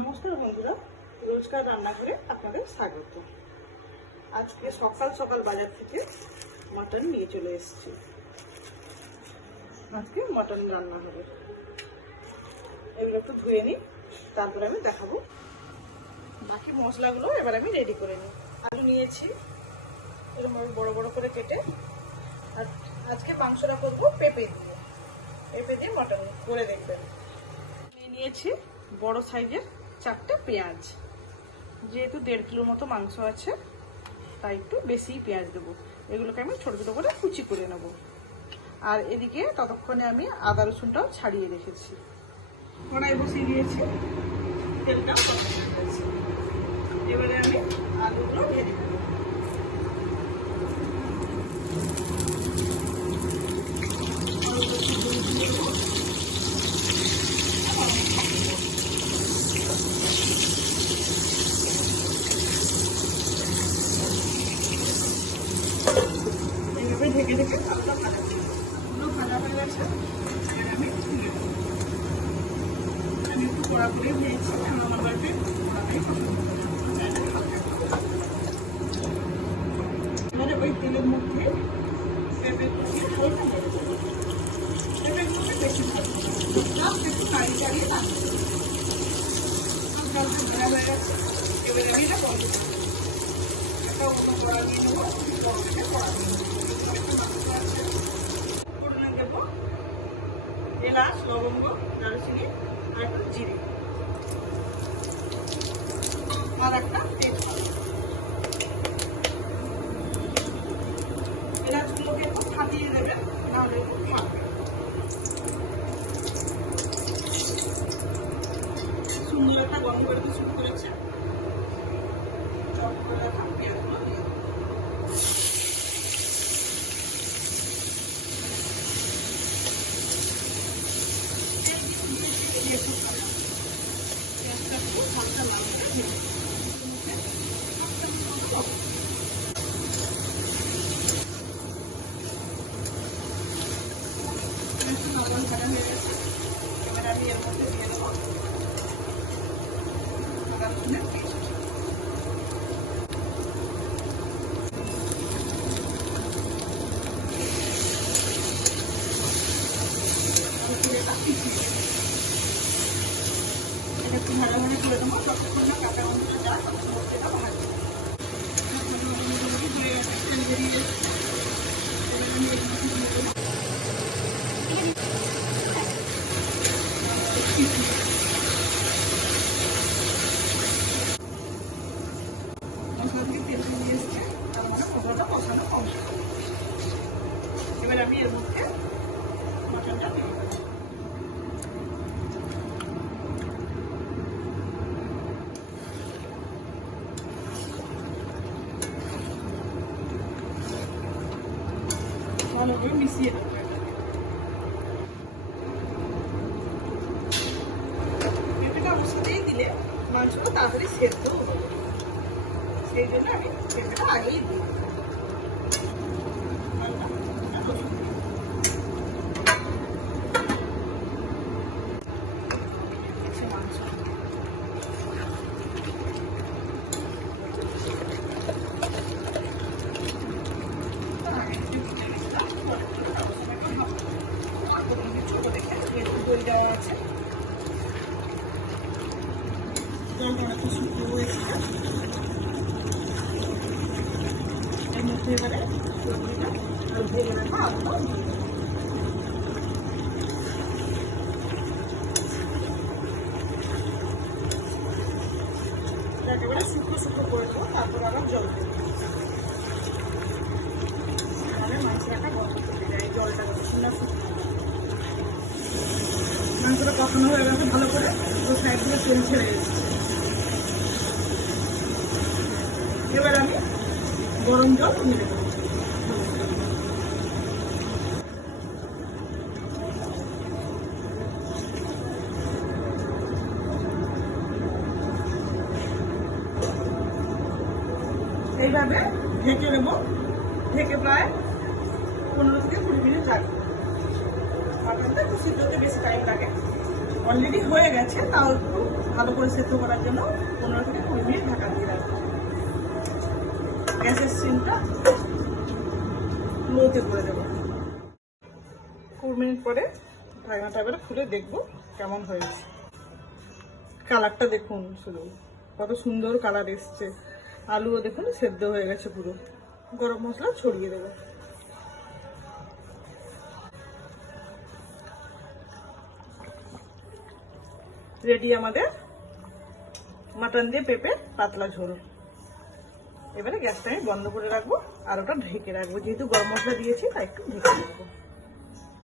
নমস্কার বন্ধুরা, রোজকার রান্নাঘরে আপনাদের স্বাগত। আজকে সকাল সকাল বাজার থেকে মাটন নিয়ে চলে এসেছি। আজকে মাটন রান্না হবে। এগুলো একটু ধুয়ে নিই, তারপরে আমি দেখাবো। বাকি মশলাগুলো এবার আমি রেডি করে নিই। আলু নিয়েছি এরকম বড় বড় করে কেটে, আর আজকে মাংসটা করবো পেঁপে দিয়ে মাটন করে দেখবেন। নিয়েছি বড় সাইজের 4টে পেঁয়াজ। যেহেতু 1.5 কিলো মতো মাংস আছে, তাই একটু বেশি পেঁয়াজ দেবো। এগুলোকে আমি ছোট ছোট করে কুচি করে নেব। আর এদিকে ততক্ষণে আমি আদা রসুনটাও ছাড়িয়ে রেখেছি। কড়াই বসিয়ে দিয়েছি, তেলটা এবারে আমি আলুগুলো ভেজে দেবো। ঢেকে ঢেকে আলুটা ভাজা হয়ে গেছে। আমি একটু কড়া করে ভেজেছি, আমার বাড়িতে এবারে ওই তেলের মধ্যে পেঁপেগুলোকে হালকা ভেজে দেবো। পেঁপেগুলোকে বেশি ভাজবো, একটু নাড়িয়ে চাড়িয়ে রাখবো। ভাজা হয়ে গেছে, এবারে আমি এটা বন্ধ করবো। একটা অন্য কড়া দিয়ে নেবো, কড়া দিয়ে নেবো। দেবো এলাচ, লবঙ্গ, দারুচিনি আর একটু জিরে আর একটা তেজপাতা। এলাচগুলোকে একটু ফাটিয়ে দেবেন, নাহলে একটু মাখবে। সুন্দর একটা গন্ধ বেরোতে শুরু করেছে। চপ করে রাখা পেঁয়াজগুলো দিয়ে দেবো। হালকা লাল করে ভেজে লবণ ভাজা হয়ে গেছে। এবার আমি এর মধ্যে দিয়ে দেবো আদা রসুনের পেস্ট। একটু ভাজা ভাজা করে দেবো, যতক্ষণ না কাঁচা গন্ধটা যায় ততক্ষণ এটা ভাজবো। হয়ে গেছে, তেল বেরিয়ে গেছে। এবার আমি এর মধ্যে দিয়ে দেবো মশলা থেকে তেল বেরিয়ে এসছে, তার মানে মশলাটা কষানো কমপ্লিট। এবার আমি এর মধ্যে মাটনটা দিয়ে দেবো। ভালো করে মিশিয়ে দেবো। পেঁপেটা ওর সাথেই দিলে মাংসটা তাড়াতাড়ি সেদ্ধ হবে, সেই জন্য আমি পেঁপেটা আগেই দিই। মাংস দই দেওয়া আছে, জলটা অনেকটা শুকিয়ে হয়েছিল। এর মধ্যে এবারে সবজিটা আর ভেজে রাখা আলুটা দিয়ে দেবো। একেবারে শুকনো শুকনো করে দেবো, তারপর আবার জল দেবো। তাহলে মাংসটা গন্ধ চলে যায়, জলটা শুকনো শুকনো। মাংসটা কষানো হয়ে গেছে ভালো করে, দু সাইড দিয়ে তেল ছেড়ে গেছে। এবার আমি গরম জল দিয়ে দেবো। এইভাবে ঢেকে দেবো, ঢেকে প্রায় 15 থেকে 20 মিনিট লাগবে। মাটনটা একটু সিদ্ধ হতে বেশি টাইম লাগে। অলরেডি হয়ে গেছে, তাও একটু ভালো করে সেদ্ধ করার জন্য 15 থেকে 20 মিনিট ঢাকা দিয়ে রাখবো। গ্যাসের সিমটা লোতে করে দেবো। 20 মিনিট পরে ঢাকনাটা এবারে খুলে দেখবো কেমন হয়েছে। কালারটা দেখুন, শুধু কত সুন্দর কালার এসছে। আলুও দেখুন সেদ্ধ হয়ে গেছে পুরো। গরম মশলা ছড়িয়ে দেবো। রেডি আমাদের মাটন দিয়ে পেঁপে পাতলা ঝোল। এবারে গ্যাসটা আমি বন্ধ করে রাখবো আর ওটা ঢেকে রাখবো, যেহেতু গরম মশলা দিয়েছি তাই একটু ঢেকে রাখবো।